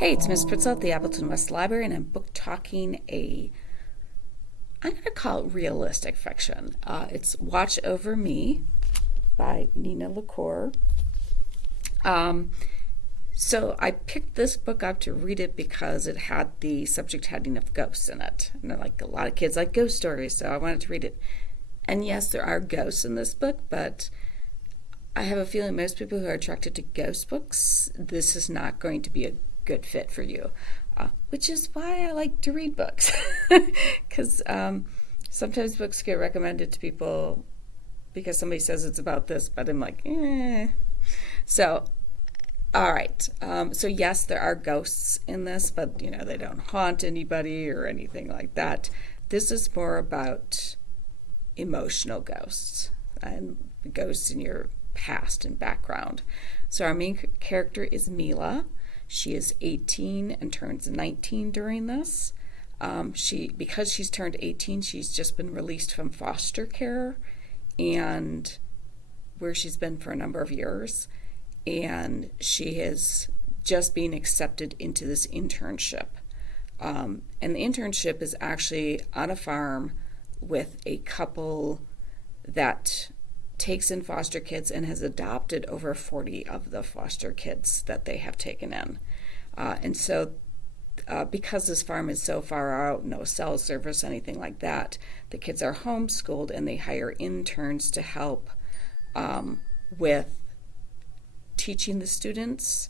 Hey, it's Ms. Pritzel at the Appleton West Library, and I'm book talking I'm going to call it realistic fiction. It's Watch Over Me by LaCour. So I picked this book up to read it because it had the subject heading of ghosts in it. And like a lot of kids like ghost stories, so I wanted to read it. And yes, there are ghosts in this book, but I have a feeling most people who are attracted to ghost books, this is not going to be a good fit for you, which is why I like to read books, because sometimes books get recommended to people because somebody says it's about this, but I'm like, eh. So, all right. So yes, there are ghosts in this, but they don't haunt anybody or anything like that. This is more about emotional ghosts and ghosts in your past and background. So our main character is Mila. She is 18 and turns 19 during this. Because she's turned 18, she's just been released from foster care, and where she's been for a number of years. And she is just being accepted into this internship. And the internship is actually on a farm with a couple that takes in foster kids and has adopted over 40 of the foster kids that they have taken in. And so because this farm is so far out, no cell service, anything like that, the kids are homeschooled, and they hire interns to help with teaching the students,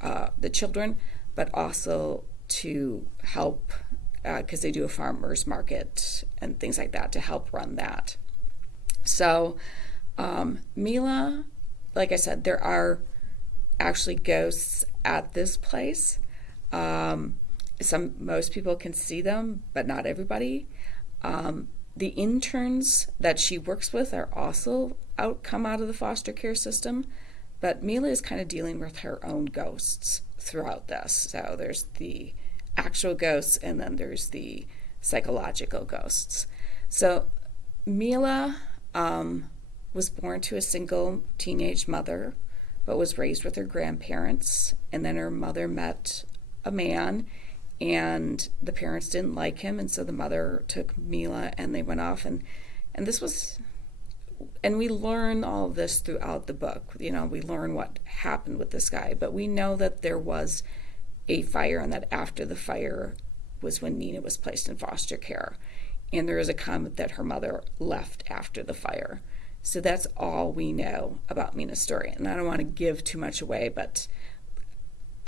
the children, but also to help, because they do a farmer's market and things like that, to help run that. So Mila, like I said, there are actually ghosts at this place. Most people can see them, but not everybody. The interns that she works with are also come out of the foster care system, but Mila is kind of dealing with her own ghosts throughout this. So there's the actual ghosts, and then there's the psychological ghosts. So Mila was born to a single teenage mother, but was raised with her grandparents. And then her mother met a man, and the parents didn't like him, and so the mother took Mila, and they went off. And we learn all of this throughout the book. We learn what happened with this guy, but we know that there was a fire, and that after the fire was when Nina was placed in foster care. And there is a comment that her mother left after the fire. So that's all we know about Mina's story. And I don't want to give too much away, but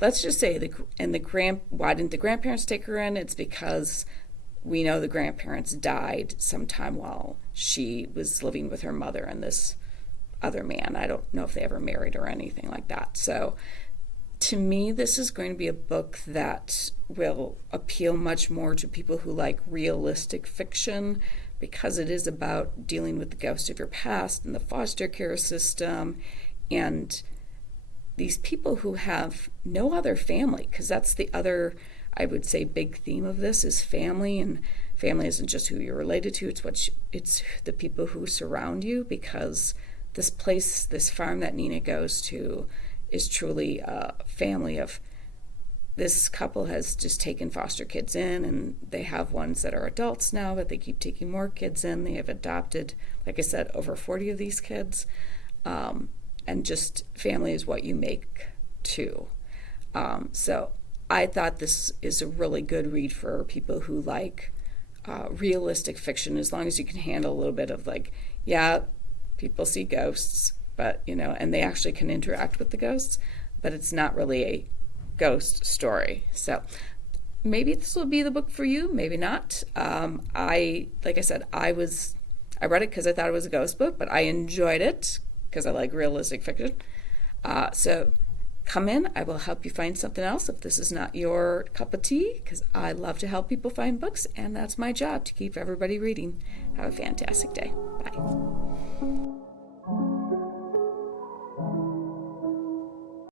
let's just say why didn't the grandparents take her in? It's because we know the grandparents died sometime while she was living with her mother and this other man. I don't know if they ever married or anything like that. So to me, this is going to be a book that will appeal much more to people who like realistic fiction, because it is about dealing with the ghosts of your past and the foster care system and these people who have no other family, because that's the other, I would say, big theme of this is family. And family isn't just who you're related to, it's the people who surround you, because this place, this farm that Nina goes to, is truly a family of, this couple has just taken foster kids in, and they have ones that are adults now, but they keep taking more kids in. They have adopted, like I said, over 40 of these kids. And just family is what you make too. So I thought this is a really good read for people who like realistic fiction, as long as you can handle a little bit of people see ghosts, but and they actually can interact with the ghosts, but it's not really a ghost story. So maybe this will be the book for you, maybe not. Like I said, I read it because I thought it was a ghost book, but I enjoyed it because I like realistic fiction. So come in, I will help you find something else if this is not your cup of tea, because I love to help people find books, and that's my job, to keep everybody reading. Have a fantastic day. Bye.